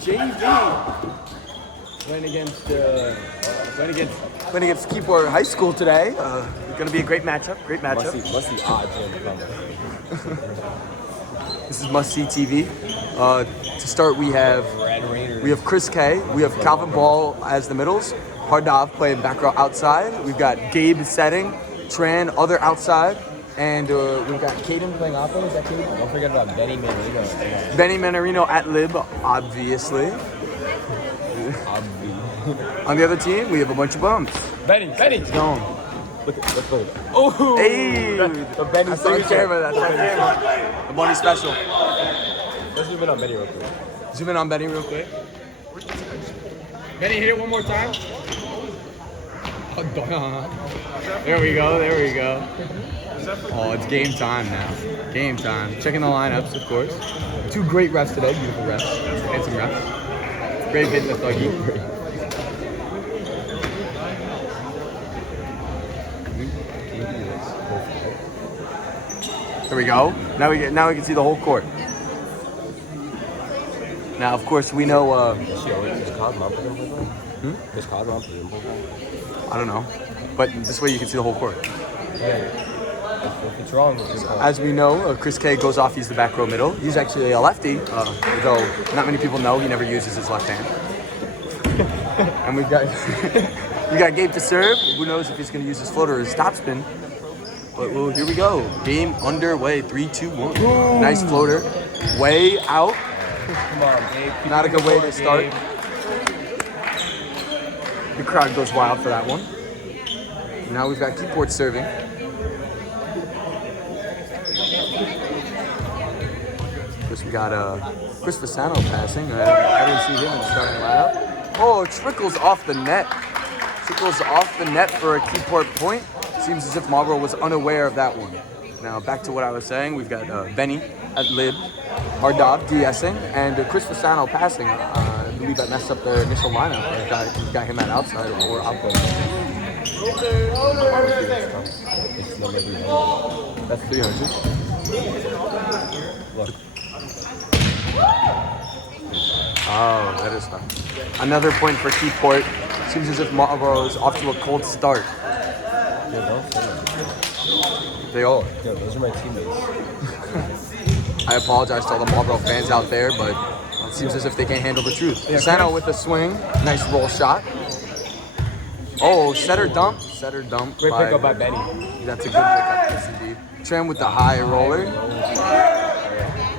JV. Playing against Keyport High School today. It's going to be a great matchup. Must see odds in the comments. This is Must See TV. To start, we have Chris K. We have Calvin Ball as the middles. Hardov playing back row outside. We've got Gabe setting. Tran other outside. And we've got Caden playing oppo. Is that Caden? Don't forget about Benny Manarino. Benny Manarino at lib, obviously. On the other team, we have a bunch of bums. Benny. Gone. Look. Oh! Hey! The Benny. That's on camera. The money special. Let's zoom in on Benny real quick. Zoom in on Benny real quick. Benny, hit it one more time. There we go. Oh, it's game time now. Game time. Checking the lineups, of course. Two great refs today. Beautiful refs. Handsome refs. Great hit in the thuggy. There we go. Now we can see the whole court. Now, of course, we know. I don't know, but this way you can see the whole court. If it's wrong, as we know, Chris K goes off. He's the back row middle. He's actually a lefty, though not many people know he never uses his left hand. And we got Gabe to serve. Who knows if he's going to use his floater or his topspin? But well, here we go. Game underway. 3, 2, 1. Ooh. Nice floater. Way out. Come on, Gabe. Not a good way to start. The crowd goes wild for that one. Now we've got Keyport serving. First we got Chris Fasano passing. I didn't see him in the starting lineup. Oh, it trickles off the net. Trickles off the net for a Keyport point. Seems as if Marlboro was unaware of that one. Now back to what I was saying. We've got Benny at lib, Hardov de-essing, and Chris Fasano passing. I believe I messed up their initial lineup. I got him at outside or outgoing. That's 300. Look. Oh, that is tough. Another point for Keyport. Seems as if Marlboro is off to a cold start. Yeah, don't say that. They all. Yeah, those are my teammates. I apologize to all the Marlboro fans out there, but it seems as if they can't handle the truth. Fasano with a swing. Nice roll shot. Oh, setter dump. Great pickup by Benny. That's a good pickup, yes indeed. Tran with the high roller.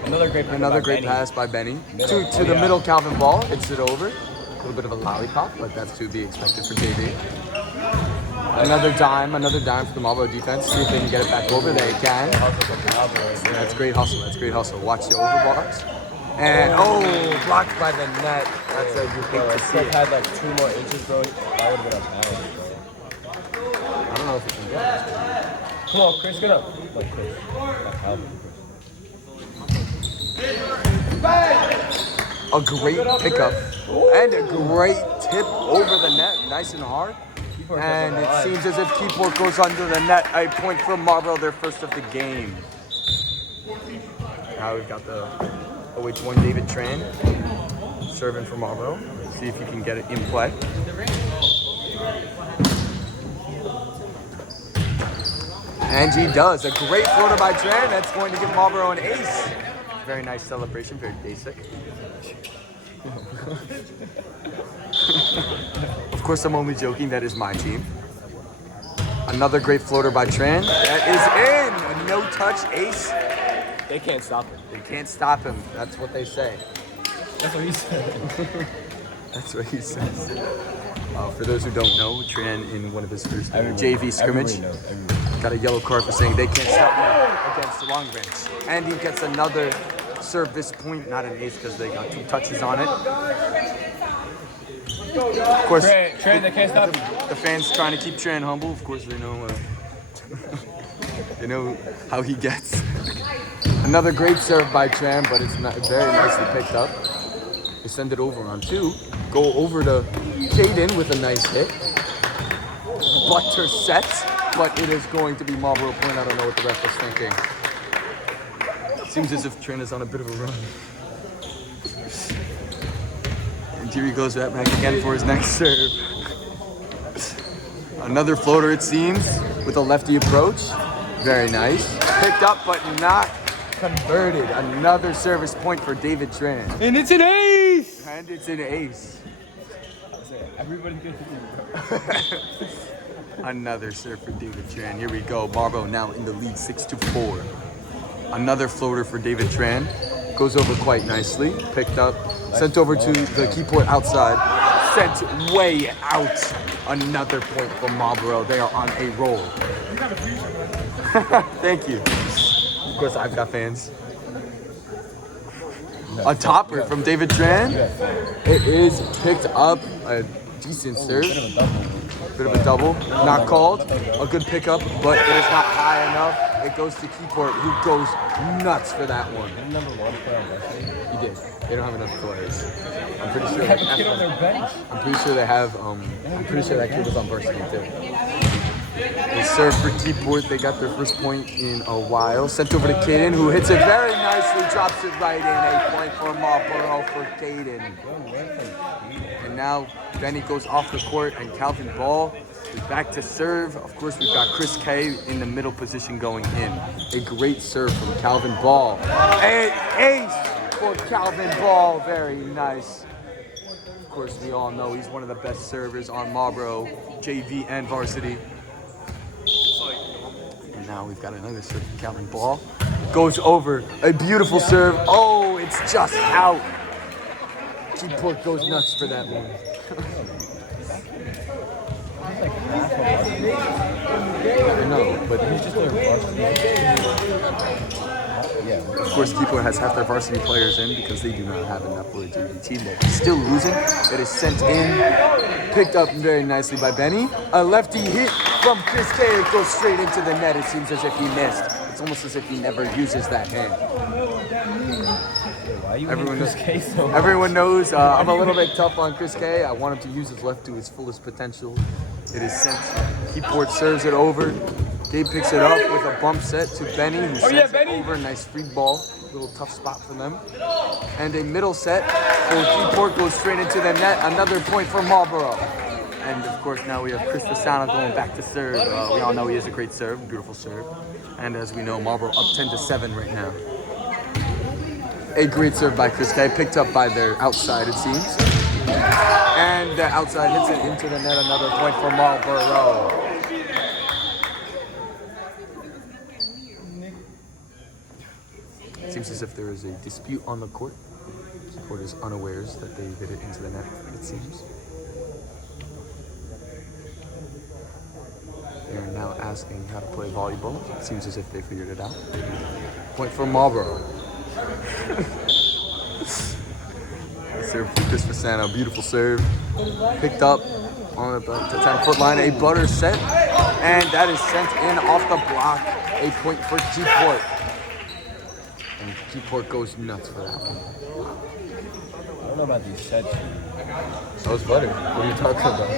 Another great pass by Benny. To the middle, Calvin Ball hits it over. A little bit of a lollipop, but that's to be expected for JV. Another dime for the Marlboro defense. See if they can get it back over. They can. That's great hustle. Watch the overblocks. And blocked by the net. That's a good thing to see. If had like 2 more inches, bro, I would have been up pound. I don't know if it can get this. Come on, Chris, get up. Like Chris. A great pickup and a great tip over the net, nice and hard. And it seems as if Keyport goes under the net. A point from Marlboro, their first of the game. Now we've got the OH1 David Tran serving for Marlboro. Let's see if he can get it in play. And he does. A great floater by Tran. That's going to give Marlboro an ace. Very nice celebration, very basic. Of course, I'm only joking. That is my team. Another great floater by Tran. That is in. A no-touch ace. They can't stop him. They can't stop him. That's what they say. That's what he said. That's what he says. For those who don't know, Tran in one of his first JV scrimmage got a yellow card for saying they can't stop him against the long bench. And he gets another service point, not an ace because they got 2 touches on it. Of course, Tran, they can't stop him. The fans trying to keep Tran humble. Of course, they know they know how he gets. Another great serve by Tran, but it's not very nicely picked up. They send it over on 2. Go over to Caden with a nice hit. Butter sets, but it is going to be Marlboro point. I don't know what the ref was thinking. Seems as if Tran is on a bit of a run. And here he goes back again for his next serve. Another floater, it seems, with a lefty approach. Very nice. Picked up, but not converted. Another service point for David Tran. And it's an ace! And it's an ace. Everybody gets it. Another serve for David Tran. Here we go. Marlboro now in the lead, 6-4. Another floater for David Tran. Goes over quite nicely. Picked up. Sent over to the Keyport outside. Sent way out. Another point for Marlboro. They are on a roll. Thank you. Of course, I've got fans. A topper from David Tran. It is picked up. A decent serve. Bit of a double. Not called. A good pickup, but it is not high enough. It goes to Keyport, who goes nuts for that one. Number one player, He did. They don't have enough players. I'm pretty sure. have a kid on their bench. I'm pretty sure they have. I'm pretty sure that kid was on varsity too. They serve for Keyport. They got their first point in a while. Sent over to Caden, who hits it very nicely, drops it right in. A point for Marlboro for Caden. And now Benny goes off the court, and Calvin Ball is back to serve. Of course, we've got Chris K in the middle position going in. A great serve from Calvin Ball. An ace for Calvin Ball. Very nice. Of course, we all know he's one of the best servers on Marlboro, JV and varsity. And now we've got another serve from Calvin Ball. Goes over. A beautiful serve. Oh, it's just out. Keyport goes nuts for that one. I know, but He's just their varsity. Yeah. of course Keyport has half their varsity players in because they do not have enough for a JV team. They're still losing. It is sent in, picked up very nicely by Benny. A lefty hit from Chris K. It goes straight into the net. It seems as if he missed. It's almost as if he never uses that hand. Why you Everyone Chris knows, K so much? everyone knows I'm a little bit tough on Chris K. I want him to use his left to his fullest potential. It is sent. Keyport serves it over. Gabe picks it up with a bump set to Benny, who sends it over. Nice free ball. Little tough spot for them. And a middle set for Keyport goes straight into the net. Another point for Marlboro. And of course now we have Chris Fasano going back to serve. We all know he is a great serve, beautiful serve. And as we know, Marlboro up 10-7 right now. A great serve by Chris K, picked up by their outside, it seems. And the outside hits it into the net. Another point for Marlboro. It seems as if there is a dispute on the court. The court is unawares that they hit it into the net, it seems. They are now asking how to play volleyball. It seems as if they figured it out. Point for Marlboro. Serve from Chris Fasano, beautiful serve. Picked up on the 10-foot line, a butter set, and that is sent in off the block. A point for Keyport. And Keyport goes nuts for that one. I don't know about these sets. That was butter. What are you talking about?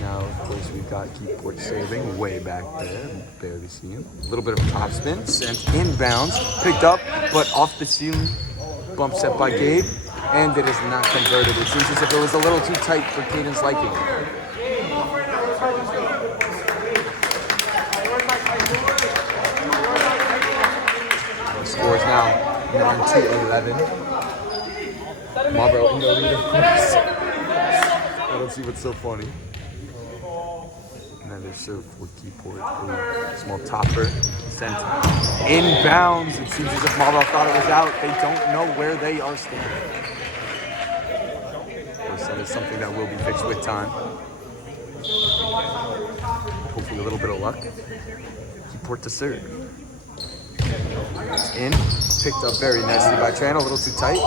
Now, of course, we've got Keyport serving way back there. Barely see him. A little bit of top spin, sent inbounds, picked up, but off the ceiling. Bump set by Gabe, and it is not converted. It seems as if it was a little too tight for Caden's liking. The score is now 9-11. Marlboro in the lead, of course. I don't see what's so funny. Another serve for Keyport. Small topper sent inbounds. It seems as if Marlboro thought it was out. They don't know where they are standing. Of course, that is something that will be fixed with time. Hopefully a little bit of luck. Keyport to serve. It's in. Picked up very nicely by Tran. A little too tight.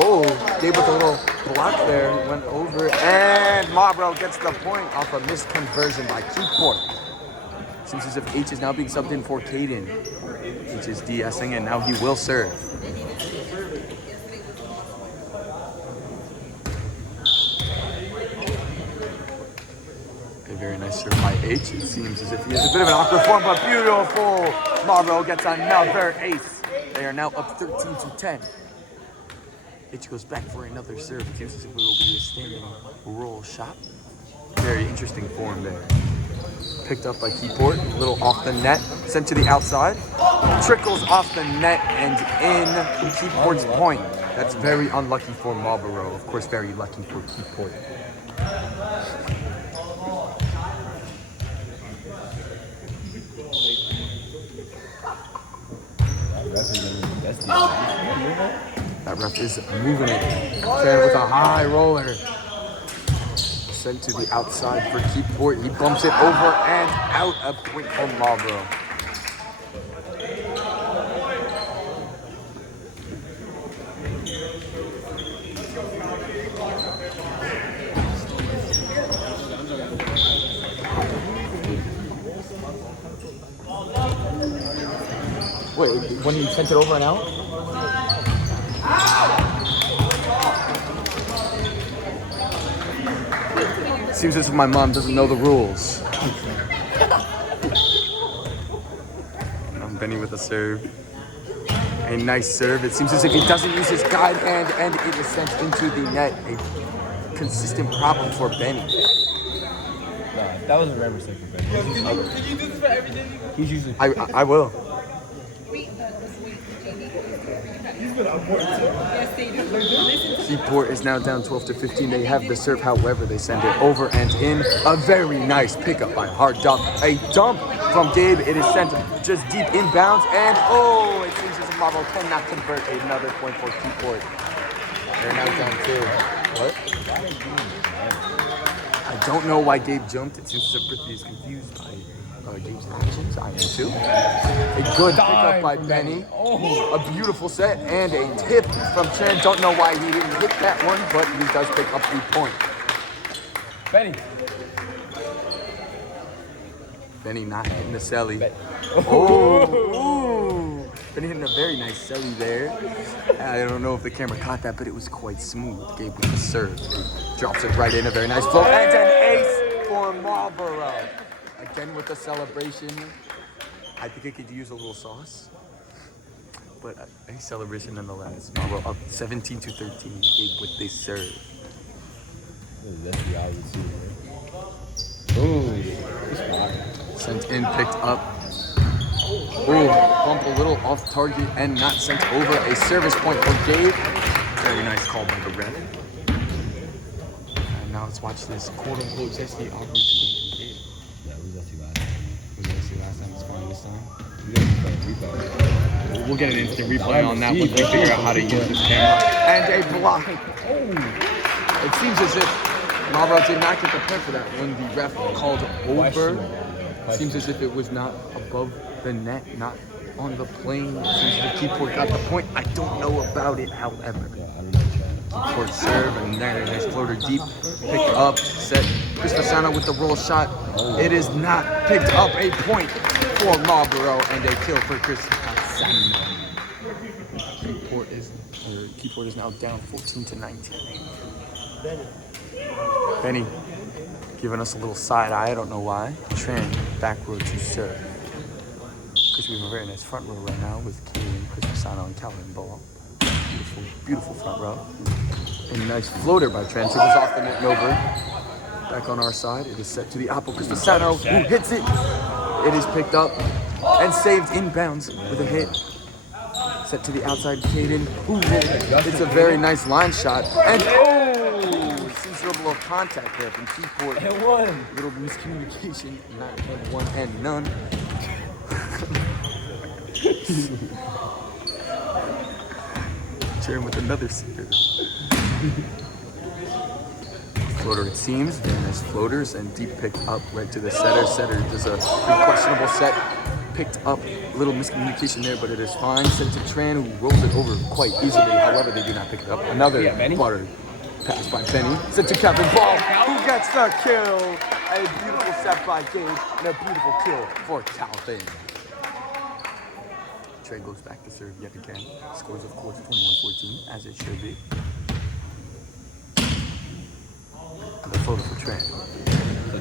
Oh, Gabe with a little block there. Went over. And Marlboro gets the point off a missed conversion by Keyport. Seems as if H is now being subbed in for Caden. H is de-essing, and now he will serve. A very nice serve by H. It seems as if he has a bit of an awkward form, but beautiful. Marlboro gets another ace. They are now up 13-10. It goes back for another serve. It seems as if it will be a standing roll shot. Very interesting form there. Picked up by Keyport, a little off the net, sent to the outside. Trickles off the net and in Keyport's point. That's very unlucky for Marlboro. Of course, very lucky for Keyport. That ref is moving it. Tran with a high roller. Sent to the outside for Keyport. He bumps it over and out. A point for Marlboro. Wait, when he sent it over and out? Seems as if my mom doesn't know the rules. Benny with a serve. A nice serve. It seems as if he doesn't use his guide hand and it is sent into the net. A consistent problem for Benny. Nah, that was a rare mistake for Benny. Can you do this for everything? He's usually. I will. Keyport is now down 12-15. They have the serve, however, they send it over and in. A very nice pickup by Hard Dump. A dump from Gabe. It is sent just deep inbounds, and it seems as if Marlboro cannot convert. Another point for Keyport. They're now down 2. What? I don't know why Gabe jumped. It seems as if Brittany is confused by Gabe's actions. I am too. A good pickup by Benny. A beautiful set and a tip from Tran. Don't know why he didn't hit that one, but he does pick up the point. Benny not hitting the celly. Benny hitting a very nice celly there. I don't know if the camera caught that, but it was quite smooth. Gabe with the serve. He drops it right in. A very nice flow. And an ace for Marlboro. Again with the celebration. I think it could use a little sauce. But a celebration nonetheless. Marlboro up 17-13. Gabe with the serve. That's the obvious Sent in, picked up. Bump a little off target and not sent over. A service point for Gabe. Very nice call by the ref. And now let's watch this quote-unquote testy Aubrey to Gabe. Was it SC last time? It's fine this time. We'll get an instant replay on that once we figure out how to use this camera. And a block. It seems as if Marlboro did not get the point for that when the ref called over. Seems as if it was not above the net, not on the plane. It seems as if Keyport got the point. I don't know about it, however. Keyport serve and there, nice floater deep. Picked up, set. Chris Fasano with the roll shot. It is not picked up. A point for Marlboro and a kill for Chris Fasano. Keyport is now down 14-19. Benny giving us a little side eye. I don't know why. Tran back row to serve. Because we have a very nice front row right now with Kaden, Chris Fasano, and Calvin Ball. Beautiful, beautiful front row. A nice floater by Tran. It was off the net and over. Back on our side. It is set to the apple. Chris Fasano, who hits it. It is picked up and saved inbounds with a hit. Set to the outside, Kaden. It's a very nice line shot. And seems a little contact there from Keyport. It won. Little miscommunication. Not one and none. Sharing with another seeker. Floater, it seems. Very nice floaters and deep picked up right to the setter. Setter does a pretty questionable set. Picked up a little miscommunication there, but it is fine. Sent to Tran, who rolls it over quite easily. However, they do not pick it up. Another flutter pass by Benny. Sent to Captain Ball, who gets the kill. A beautiful set by Gabe and a beautiful kill for Calvin. Tran goes back to serve yet again. Scores, of course, 21-14, as it should be. The floater for Tran.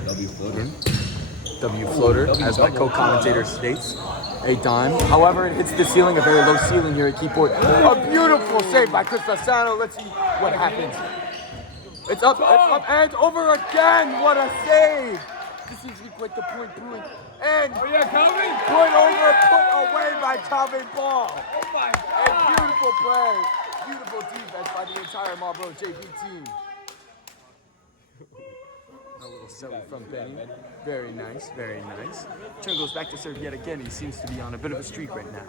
W floater. W floater, as my co-commentator states. a dime. However, it hits the ceiling, a very low ceiling here at Keyport. A beautiful save by Chris Fasano. Let's see what happens. It's up, and over again. What a save! This seems to be quite the point brewing. And Oh yeah, Calvin. put away by Calvin Ball. Oh my A God. beautiful play. Beautiful defense by the entire Marlboro JP team. A little silly from Benny. Very nice, very nice. Turn goes back to serve yet again. He seems to be on a bit of a streak right now.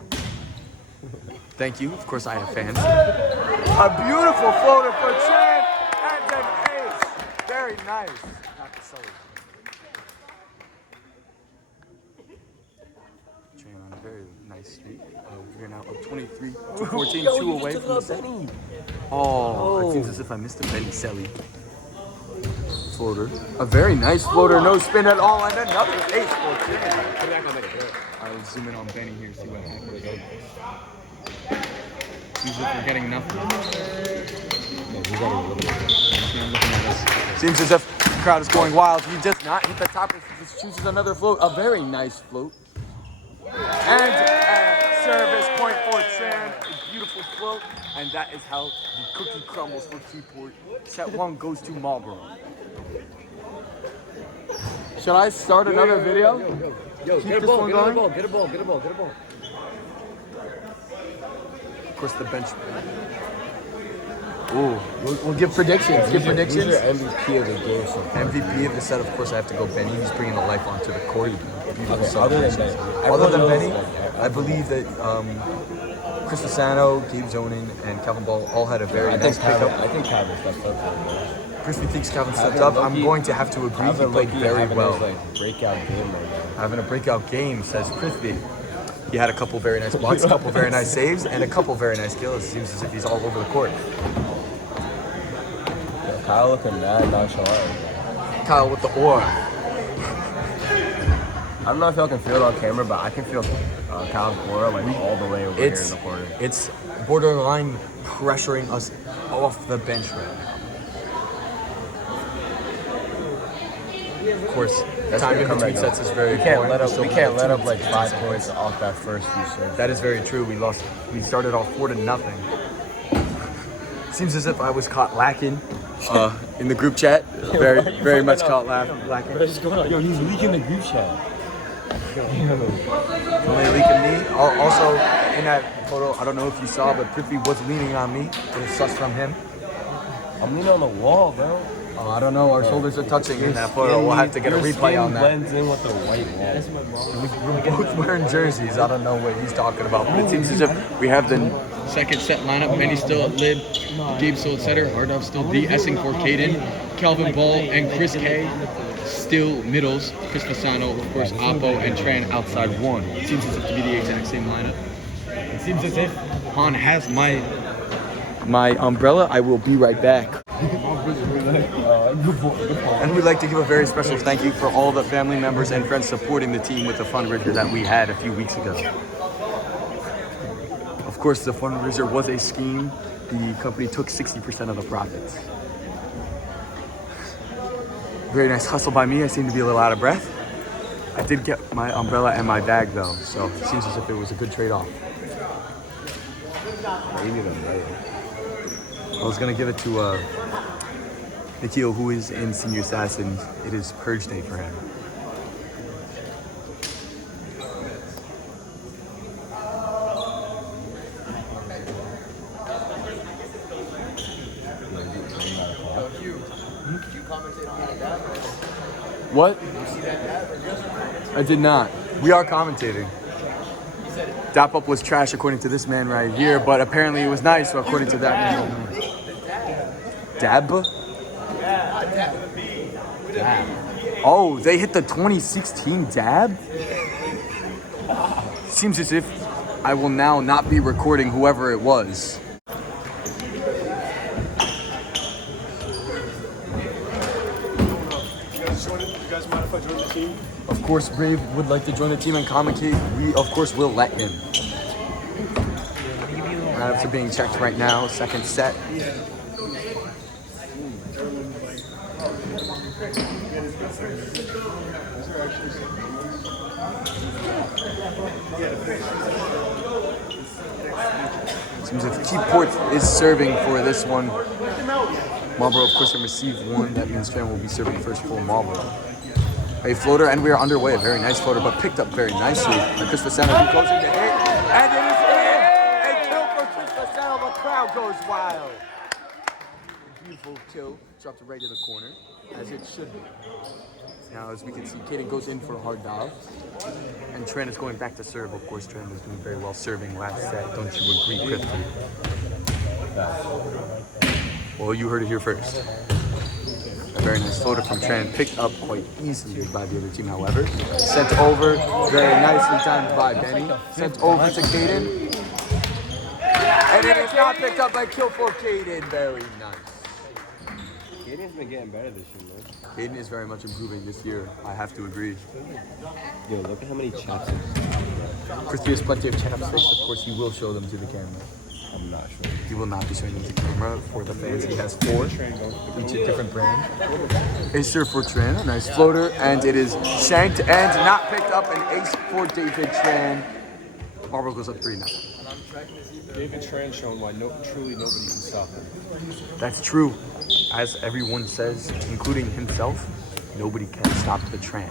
Thank you. Of course, I have fans. A beautiful floater for Chan and an ace. Very nice. Not the Sully. Chan on a very nice streak. We're now up 23 to 14, 2 away from the set. Oh, it seems as if I missed a Benny Selly. Floater. A very nice floater, no spin at all, and another ace for Chan. I'll zoom in on Benny here, see what happens. Seems like we're getting nothing. Seems as if the crowd is going wild. He does not hit the top. He just chooses another float. A very nice float. And service point for Chan. A beautiful float. And that is how the cookie crumbles for Keyport. Set 1 goes to Marlboro. Should I start another video? Yo, Keep get a this ball, one get a going? ball, get a ball, get a ball, get a ball. Of course, the bench. Ooh, we'll give predictions. Give predictions. Who's your MVP of the game so far? MVP of the set, of course, I have to go Benny. He's bringing the life onto the court. Beautiful Okay, celebrations. Other than Benny, I believe that Chris Fasano, Gabe Zonin, and Calvin Ball all had a very nice pickup. I think Calvin stepped up. Crispy thinks Calvin stepped up. I'm going to have to agree. He played very well. Breakout game right now. Having a breakout game, says Crispy. He had a couple very nice blocks, a couple very nice saves, and a couple very nice kills. It seems as if he's all over the court. Yeah, Kyle looking mad nonchalant. Kyle with the aura. I don't know if y'all can feel it on camera, but I can feel Kyle's aura like all the way over here in the corner. It's borderline pressuring us off the bench right now. Of course, time in between sets is very important. We can't let up like 5 points off that first few serves. That is very true. We started off 4-0. Seems as if I was caught lacking in the group chat. Very much caught lacking. What's going on? Yo, he's leaking the group chat. Only leaking me. Also, in that photo, I don't know if you saw, but Prithvi was leaning on me. It was sus from him. I'm leaning on the wall, bro. Oh, I don't know. Our shoulders are touching in that photo. We'll have to get a replay on that. Blends in with the white wall. We're both wearing jerseys. I don't know what he's talking about, but it seems as if we have the second set lineup. Benny still at lid, Gabe still at setter, Ardov still de-essing for Caden, Calvin Ball and Chris K still middles, Chris Fasano, of course, Oppo and Tran outside 1. It seems as if to be the exact same lineup. It seems as if Han has my umbrella. I will be right back. And we'd like to give a very special thank you for all the family members and friends supporting the team with the fundraiser that we had a few weeks ago. Of course, the fundraiser was a scheme. The company took 60% of the profits. Very nice hustle by me. I seem to be a little out of breath. I did get my umbrella and my bag though, so it seems as if it was a good trade-off. I was gonna give it to Nikhil, who is in Senior Assassin. It is purge day for him. What? I did not. We are commentating. Dap Up was trash according to this man right here, but apparently it was nice, so according to that man. Dab? Dab. Oh, they hit the 2016 dab? Seems as if I will now not be recording whoever it was. You guys mind if I join the team? Of course, Brave would like to join the team and commentate. We, of course, will let him. Lineups are being checked right now. Second set. Seems if Keyport is serving for this one. Marlboro, of course, can receive one. That means Tran will be serving first for Marlboro. A floater, and we are underway. A very nice floater, but picked up very nicely by Chris Fasano, who goes in to hit. And it is in! A kill for Chris Fasano. The crowd goes wild. Beautiful kill. Dropped it right to the corner, as it should be. Now, as we can see, Kaden goes in for a hard dive. And Tran is going back to serve. Of course, Tran was doing very well serving last set. Don't you agree, Clifton? Well, you heard it here first. A very nice floater from Tran, picked up quite easily by the other team, however. Sent over, very nicely timed by Benny. Sent over to Kaden. And it is not picked up by kill for Kaden. Very nice. Kaden's been getting better this year, man. Kaden is very much improving this year. I have to agree. Yo, look at how many chaps. Christy has plenty of chapsticks. Of course, he will show them to the camera. I'm not sure. He will not be showing them to camera for the fans. He has 4, each a different brand. Ace serve for Tran, a nice floater, and it is shanked and not picked up. An ace for David Tran. Marlboro goes up 3-0. David Tran showing why truly nobody can stop him. That's true. As everyone says, including himself, nobody can stop the Tran.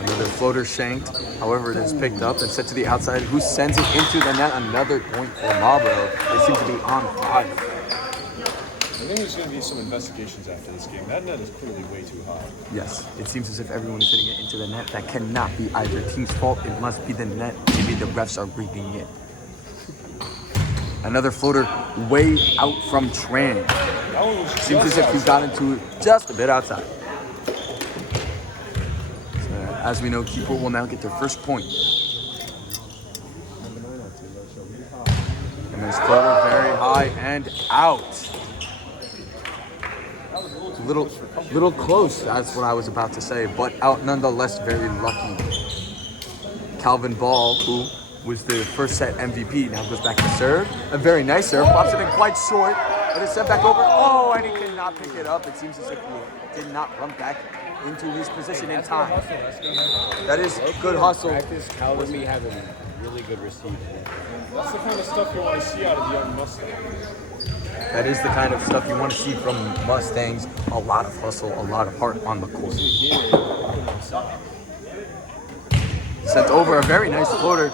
Another floater shanked. However, it is picked up and set to the outside. Who sends it into the net? Another point for Marlboro. They seem to be on fire. I think there's going to be some investigations after this game. That net is clearly way too high. Yes, it seems as if everyone is hitting it into the net. That cannot be either team's fault. It must be the net. Maybe the refs are reading it. Another floater way out from Tran. Seems as if he got into it just a bit outside. So, as we know, Keyport will now get their first point. And this floater very high and out. Little close, that's what I was about to say, but out nonetheless, very lucky. Calvin Ball, who was the first set MVP, now goes back to serve. A very nice serve, pops it in quite short, but it's sent back over. Oh, and he cannot pick it up. It seems as if he did not run back into his position in time. That is good hustle. Practice Calvin me having really good receive. That's the kind of stuff you want to see out of the young Mustang. That is the kind of stuff you want to see from Mustangs. A lot of hustle, a lot of heart on the court. Sent over, a very nice floater.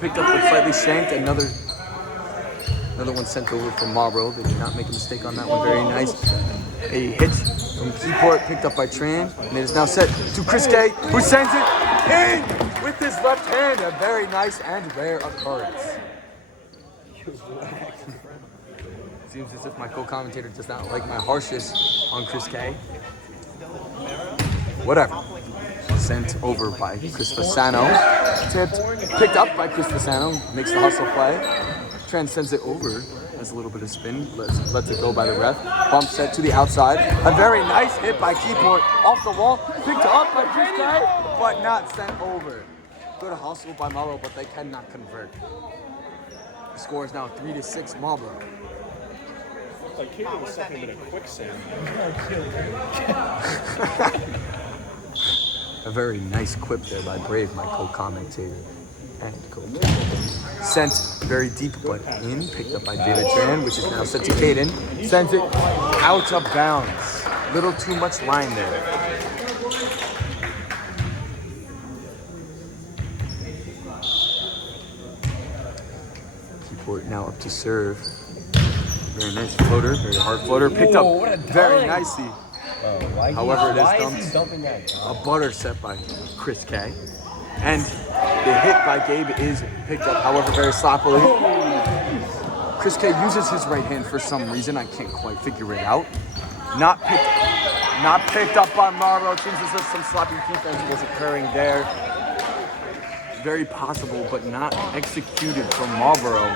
Picked up with slightly shanked. Another one sent over from Marlboro. They did not make a mistake on that one. Very nice. A hit from Keyport, picked up by Tran. And it is now set to Chris K, who sends it in with his left hand. A very nice and rare occurrence. Seems as if my co-commentator does not like my harshness on Chris K. Whatever. Sent over by Chris Fasano. Tipped, picked up by Chris Fasano. Makes the hustle play. Tran sends it over. Has a little bit of spin. Lets it go by the ref. Bump set to the outside. A very nice hit by Keyport. Off the wall. Picked up by Chris K, but not sent over. Good hustle by Marlboro, but they cannot convert. The score is now 3-6 Marlboro. Like Kaden was stepping in a quicksand. A very nice quip there by Brave, my co-commentator and coach. Sent very deep, but in. Picked up by David Tran, which is now sent to Kaden. Sends it out of bounds. Little too much line there. Keyport now up to serve. Very nice floater, very hard floater. Picked up very nicely. However, it is dumped. A butter set by Chris K. And the hit by Gabe is picked up, however, very sloppily. Chris K uses his right hand for some reason. I can't quite figure it out. Not picked up by Marlboro. It seems as if some sloppy defense was occurring there. Very possible, but not executed from Marlboro.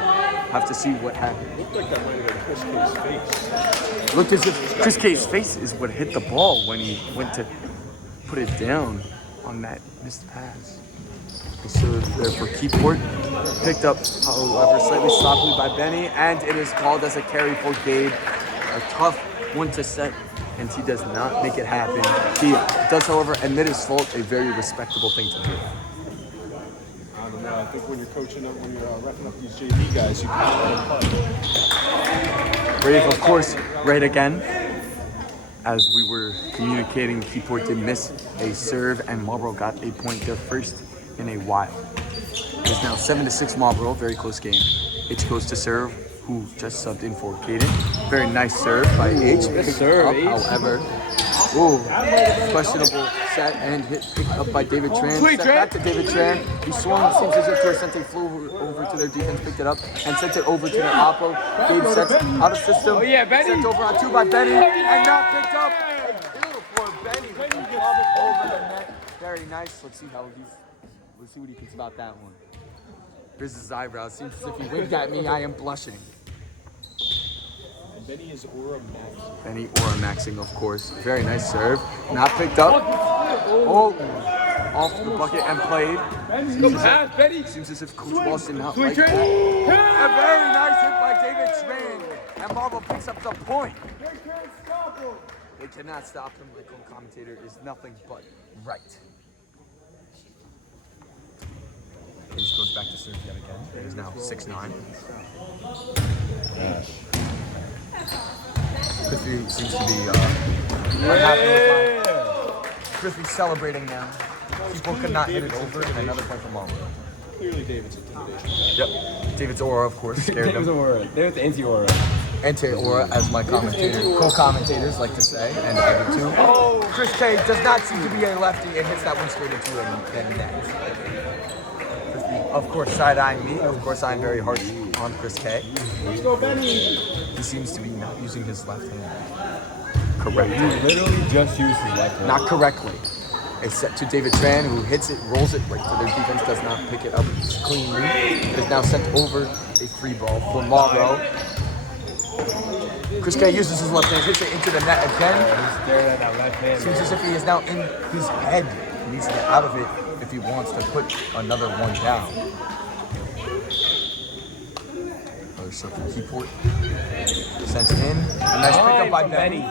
Have to see what happened. Looked like that might have been Chris K's face. Looked as if Chris K's face is what hit the ball when he went to put it down on that missed pass. So there for Keyport. Picked up, however, slightly sloppily by Benny, and it is called as a carry for Gabe. A tough one to set and he does not make it happen. He does, however, admit his fault, a very respectable thing to do. I don't know. I think when you're coaching up, when you're reffing up these JV guys, you can't let them putt. Brave, of course, right again. As we were communicating, Keyport did miss a serve, and Marlboro got a point, their first in a while. It's now 7-6 Marlboro, very close game. H goes to serve, who just subbed in for Caden. Very nice serve by H. Picked serve, up, H. however. Ooh, questionable set and hit picked up by David Tran. Set back to David Tran. He swung, seems as if Torrente flew over to their defense, picked it up, and sent it over to their oppo. Gabe sets out of system. Sent over on 2 by Benny, and not picked up. For Benny with a lob over the net. Very nice. Let's see what he thinks about that one. Here's his eyebrows. Seems as if he winked at me. I am blushing. Benny is aura max. Benny aura maxing, of course. Very nice serve. Not picked up. Oh, off the bucket and played. Seems as if Coach Walsh did not like that. A very nice hit by David Tran. And Marble picks up the point. They cannot stop him. The co-commentator is nothing but right. H goes back to serve yet again. It is now 6-9. Cliffy seems to be unhappy with my... Cliffy's celebrating now. People could not hit it over, and another point from Marlboro. Clearly David's intimidation. Yep. David's aura, of course, scared David's him. aura. David's anti-aura. Anti-aura, as my co-commentators like to say, and I do too. Chris K does not seem to be a lefty and hits that one straight into a net. Of course, side-eyeing me. Of course, I'm very harsh on Chris K. Let's go, Benny! He seems to be not using his left hand correctly. He literally just used his left hand. Not correctly. A set to David Tran, who hits it, rolls it right to their defense, does not pick it up cleanly. It is now sent over a free ball for Marlboro. Chris K uses his left hand, hits it into the net again. He's staring at that left hand. Seems as if he is now in his head. He needs to get out of it if he wants to put another one down. Another serve from Keyport. Sent in. A nice pickup by Benny.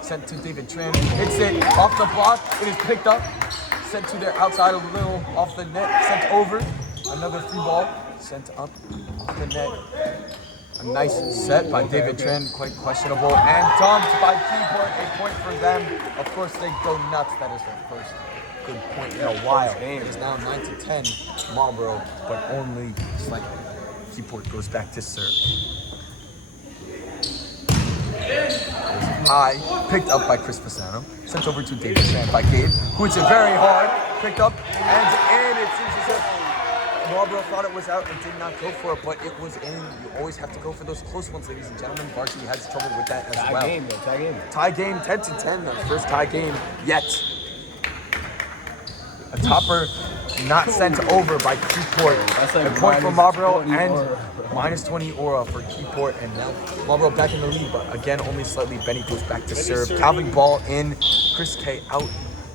Sent to David Tran. Hits it off the block. It is picked up. Sent to their outside a little off the net. Sent over. Another free ball. Sent up off the net. A nice set by David Tran. Quite questionable. And dumped by Keyport. A point for them. Of course, they go nuts. That is their first good point in a while. It is now 9-10 Marlboro, but only slightly. Keyport goes back to serve. High, picked up by Chris Fasano. Sent over to David Tran by Gabe, who hits it very hard. Picked up and in. It seems as if Marlboro thought it was out and did not go for it, but it was in. You always have to go for those close ones, ladies and gentlemen. Varsity has trouble with that as well. Tie game. Tie game, 10-10, the first tie game yet. A topper not sent over by Keyport. That's like a point for Marlboro and aura. minus 20 aura for Keyport. And now Marlboro back in the lead, but again, only slightly. Benny goes back to serve. Calvin ball in. Chris K out.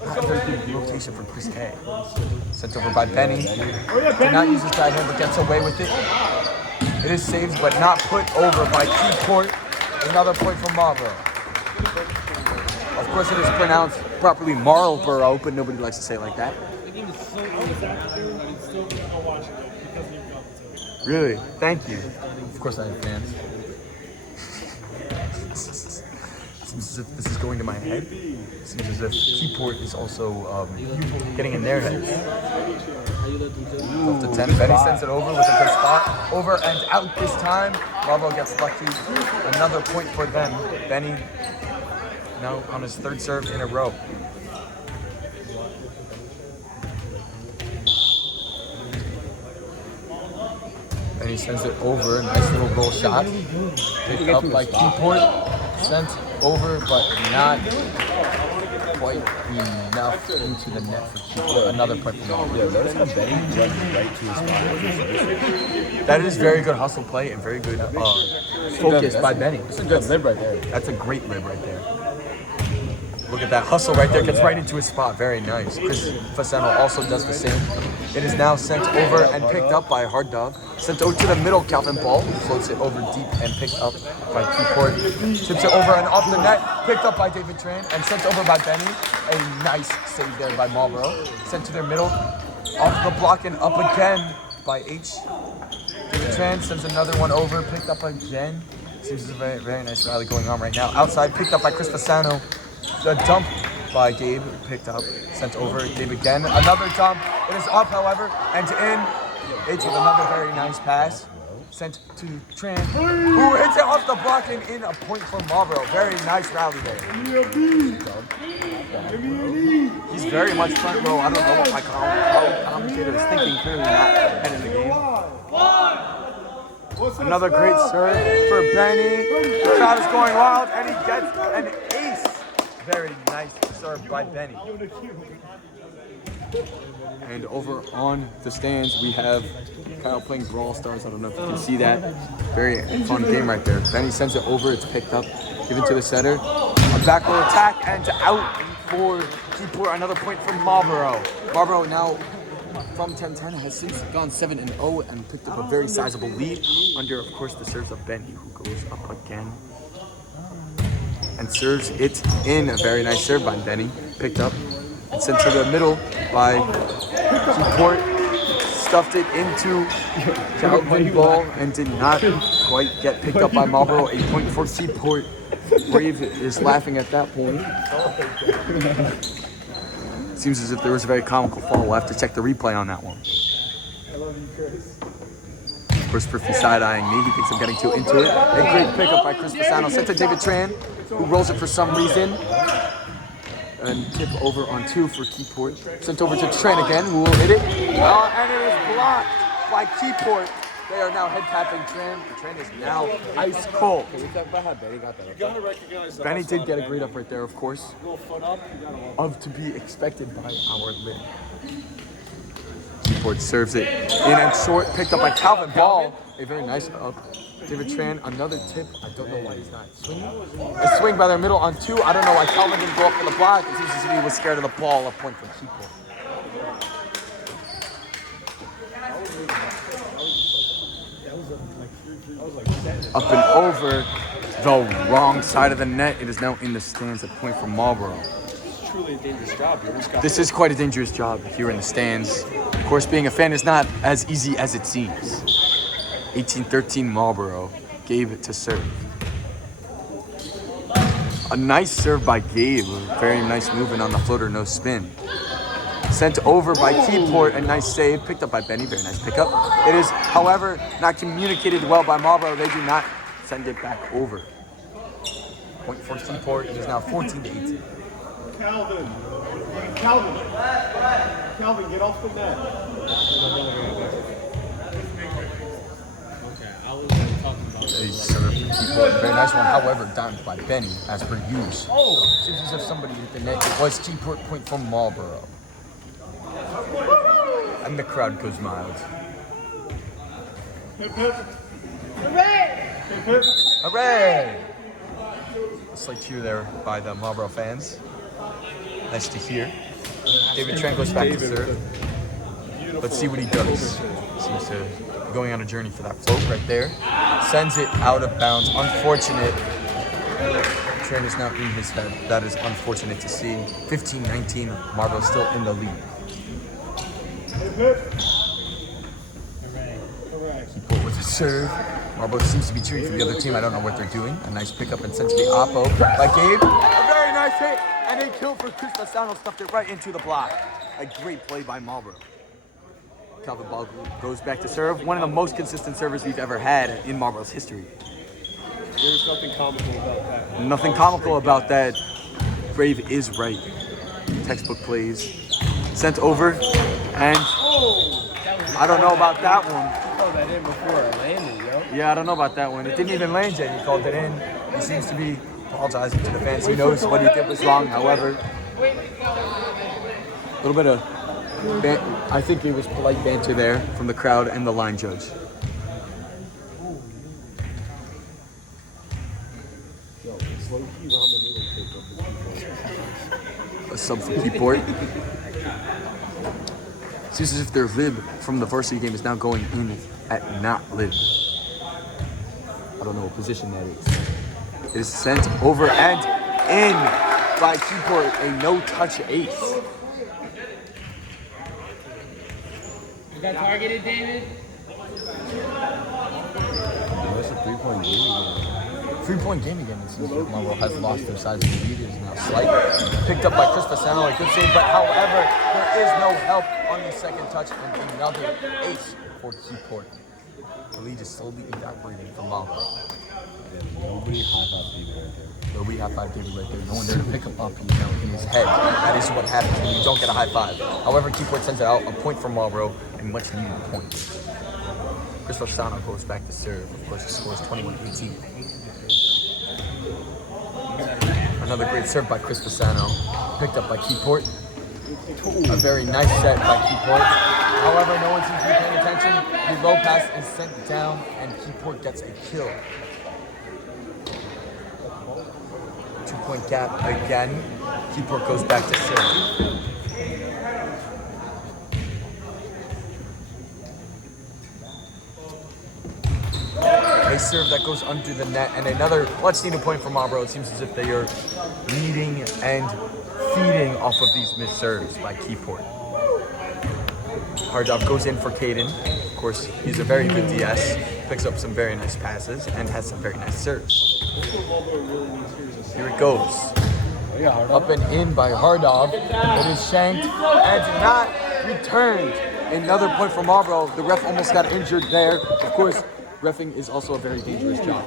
Not a very good rotation for Chris K. Sent over by Benny. Did not use his right hand, but gets away with it. It is saved, but not put over by Keyport. Another point for Marlboro. Of course, it is pronounced properly Marlboro, but nobody likes to say it like that. The game is so unsatisfying, but it's still go watch it because of your commentator. Really? Thank you. Of course, I have fans. Seems as if this is going to my head. Seems as if Keyport is also getting in their heads. 12-10. Benny sends it over with a good spot. Over and out this time. Marlboro gets lucky. Another point for them. Benny now on his third serve in a row. And he sends it over. Nice little roll shot. Picked up by Keyport. Sent over, but not quite enough into the net for Keyport. Another point for Marlboro. Yeah, notice how Benny jumped right to his spot. That is very good hustle play and very good focus by Benny. That's a good lib right there. That's a great lib right there. Look at that hustle right there. Gets right into his spot. Very nice. Chris Fasano also does the same. It is now sent over and picked up by Hard Dog. Sent over to the middle, Calvin Ball floats it over deep and picked up by Keyport. Tips it over and off the net, picked up by David Tran and sent over by Benny. A nice save there by Marlboro. Sent to their middle, off the block and up again by H. David Tran sends another one over, picked up again. Seems there's a very, very nice rally going on right now. Outside, picked up by Chris Fasano. The dump by Gabe, picked up, sent over. Gabe again, another dump. It is up, however, and in. H with another very nice pass. Sent to Tran, who hits it off the block and in a point for Marlboro. Very nice rally there. He's very much front row. I don't know what my commentator is thinking. Clearly not ahead in the game. Another great serve for Benny. The crowd is going wild, and he gets an ace. Very nice serve by Benny. And over on the stands, we have Kyle playing Brawl Stars. I don't know if you can see that. Very fun game right there. Benny sends it over. It's picked up. Given to the setter. A back row attack and out for Keyport. Another point from Marlboro. Marlboro now from 10-10 has since gone 7-0 and picked up a very sizable lead under, of course, the serves of Benny, who goes up again and serves it in. A very nice serve by Benny. Picked up and sent to the middle by Keyport. Stuffed it into Calvin Ball and did not quite get picked up by Marlboro. A point for Keyport. Brave is laughing at that point. Seems as if there was a very comical fall. We'll have to check the replay on that one. I love you, Chris. Of course, Griffey side-eyeing me. He thinks I'm getting too into it. A great pickup by Chris Fasano. Sent to David Tran, who rolls it for some reason. And tip over on 2 for Keyport. Sent over to Tran again, who will hit it. And it is blocked by Keyport. They are now head tapping Tran. The Tran is now ice cold. Can we talk about how Benny got that? You gotta recognize that. Benny did get a great up right there, of course. Little foot up, you gotta love Of to be expected by our lid. Keyport serves it in and short, picked up by Calvin Ball. A very nice up. David Tran, another tip. I don't know why he's not swinging. A swing by their middle on 2. I don't know why Calvin didn't go up for the block. It seems as if he was scared of the ball. A point from Keyport. Up and over the wrong side of the net. It is now in the stands. A point from Marlboro. It's truly a dangerous job here. This is quite a dangerous job here in the stands. Of course, being a fan is not as easy as it seems. 18-13 Marlboro. Gabe to serve. A nice serve by Gabe. Very nice movement on the floater, no spin. Sent over by Keyport, a nice save. Picked up by Benny, very nice pickup. It is, however, not communicated well by Marlboro. They do not send it back over. Point for Keyport. It is now 14-18. Calvin, get off the net. They serve Keyport. Very nice one, however, downed by Benny, as per use. Seems as if somebody hit the net. It was Keyport, point from Marlboro. And the crowd goes mild. Hooray! A slight cheer there by the Marlboro fans. Nice to hear. David Tran goes back to serve. Let's see what he does. Seems to be going on a journey for that float right there. Sends it out of bounds. Unfortunate. Tran is now in his head. That is unfortunate to see. 15-19. Marlboro still in the lead. Keyport with a serve. Marlboro seems to be cheering for the other team. I don't know what they're doing. A nice pickup and sent to the oppo by Gabe. A very nice hit and a kill for Chris Fasano. Stuffed it right into the block. A great play by Marlboro. Calvin Ball goes back to serve. One of the most consistent servers we've ever had in Marlboro's history. There's nothing comical about that. Nothing comical about that. Brave is right. Textbook plays. Sent over and I don't know about that one. Throw that in before it landed, yo. Yeah, I don't know about that one. It didn't even land yet. He called it in. He seems to be apologizing to the fans. He knows what he did was wrong. However, a little bit of, I think it was polite banter there from the crowd and the line judge. A sub for Keyport. Seems as if their lib from the varsity game is now going in at not lib. I don't know what position that is. It is sent over and in by Keyport, a no-touch ace. You got targeted, David? That's a 3-point game again. 3-point game again. It seems like Marlboro has lost their size of the lead. It is now slight. Picked up by Chris Fasano, a good save, but however, there is no help on the second touch and another ace for Keyport. The lead is slowly evaporating from Marlboro. Nobody high-five David right there. Nobody high-five David right there. No one there to pick him up. He's now in his head. That is what happens when you don't get a high five. However, Keyport sends it out. A point for Marlboro, a much-needed point. Chris Fasano goes back to serve. Of course, he scores 21-18. Another great serve by Chris Fasano. Picked up by Keyport. A very nice set by Keyport. However, no one seems to be paying attention. The low pass is sent down, and Keyport gets a kill. 2-point gap again. Keyport goes back to serve. A serve that goes under the net, and another much-needed point for Marlboro. It seems as if they are leading and feeding off of these missed serves by Keyport. Hardjob goes in for Caden. Of course, he's a very good DS, picks up some very nice passes, and has some very nice serves. Here it goes. Up and in by Hardov. It is shanked and not returned. Another point for Marlboro. The ref almost got injured there. Of course, reffing is also a very dangerous job.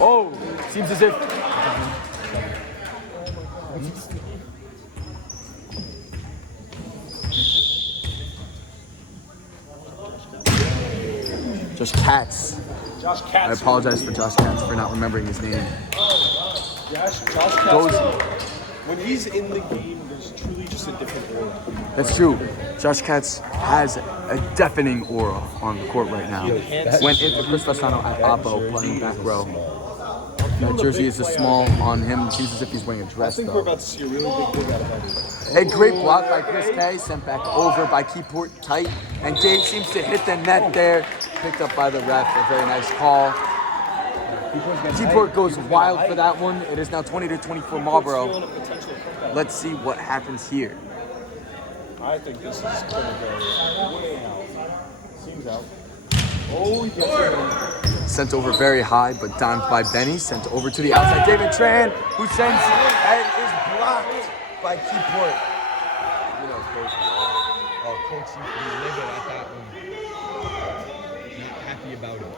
Oh, seems as if... Josh Katz. Josh Katz. I apologize for Josh Katz for not remembering his name. Josh Katz, when he's in the game, there's truly just a different aura. That's true. Josh Katz has a deafening aura on the court right now. Went in for Chris Fasano at Oppo, playing back row. That jersey is a small on him. It seems as if he's wearing a dress, I think we're though. about to see a really big thing out of him. A great block by Chris K, sent back over by Keyport tight. And Gabe seems to hit the net there. Picked up by the ref, a very nice call. Keyport goes wild for that one. It is now 20-24 Marlboro. Let's see what happens here. I think this is going to go way out. Seems out. Oh, he gets it in. Sent over very high, but donned by Benny. Sent over to the outside. David Tran, who sends and is blocked by Keyport. You know, Coach, Coach, you live it at that one. Not happy about it.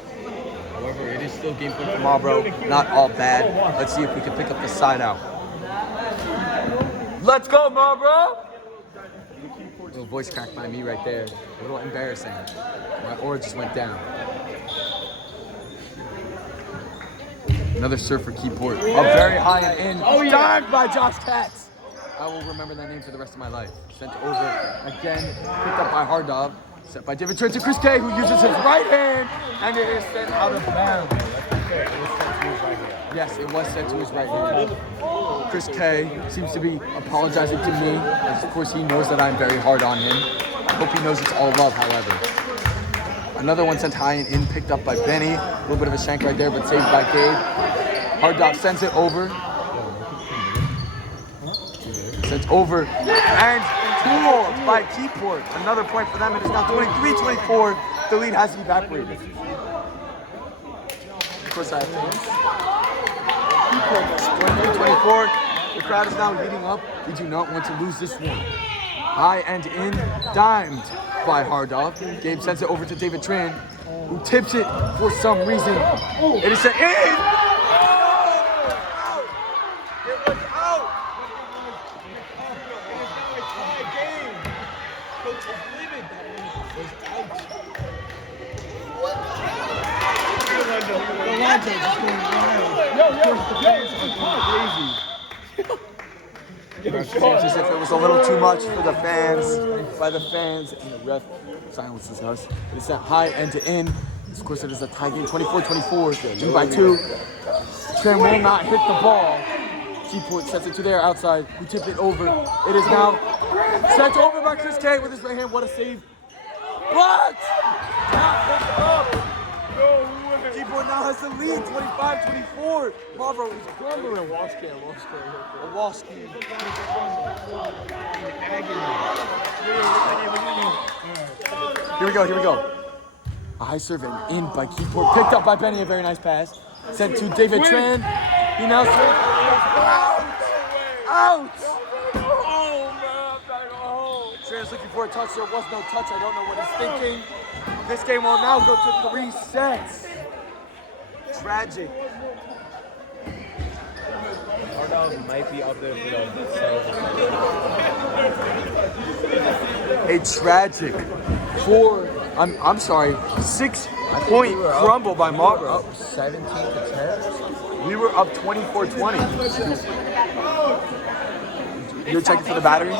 However, it is still game point for Marlboro. Not all bad. Let's see if we can pick up the side out. Let's go, Marlboro! Little voice crack by me right there. A little embarrassing. My aura just went down. Another serve for Keyport. Up very high and in. Dived by Josh Katz. I will remember that name for the rest of my life. Sent over again. Picked up by Hardov. Sent by David Trent to Chris K, who uses his right hand. And it is sent out of bounds. Yes, it was sent to his right hand. Chris K seems to be apologizing to me. As of course, he knows that I'm very hard on him. I hope he knows it's all love, however. Another one sent high and in, picked up by Benny. A little bit of a shank right there, but saved by Gabe. Hardov sends it over. Sent over. And pulled by Keyport. Another point for them. It is now 23-24. The lead has evaporated. Of course, I have points. 23-24. The crowd is now heating up. We do not want to lose this one. High and in, dimed by Hardov. Gabe sends it over to David Tran, who tips it for some reason. It is sent in! It was out! Seems as if it was a little too much for the fans, by the fans, and the ref silences us. It is sent high end to end. Of course, it is a tie game, 24-24, 2 by 2. Tran will not hit the ball. Keyport sets it to their outside, who tipped it over. It is now Sent over by Chris K with his right hand. What a save. Blocked! Not picked up. Keyport now has the lead, 25-24. Marlboro is grumbling. Walski. Here we go. A high serve and in by Keyport. Picked up by Benny. A very nice pass. Sent to David Tran. He now serves. Out! Tran's looking for a touch. There was no touch. I don't know what he's thinking. This game will now go to 3 sets. Tragic. Cardell might be up there for A tragic 6-point crumble by Marlboro. up 17-10. We were up 24-20. You're checking for the batteries?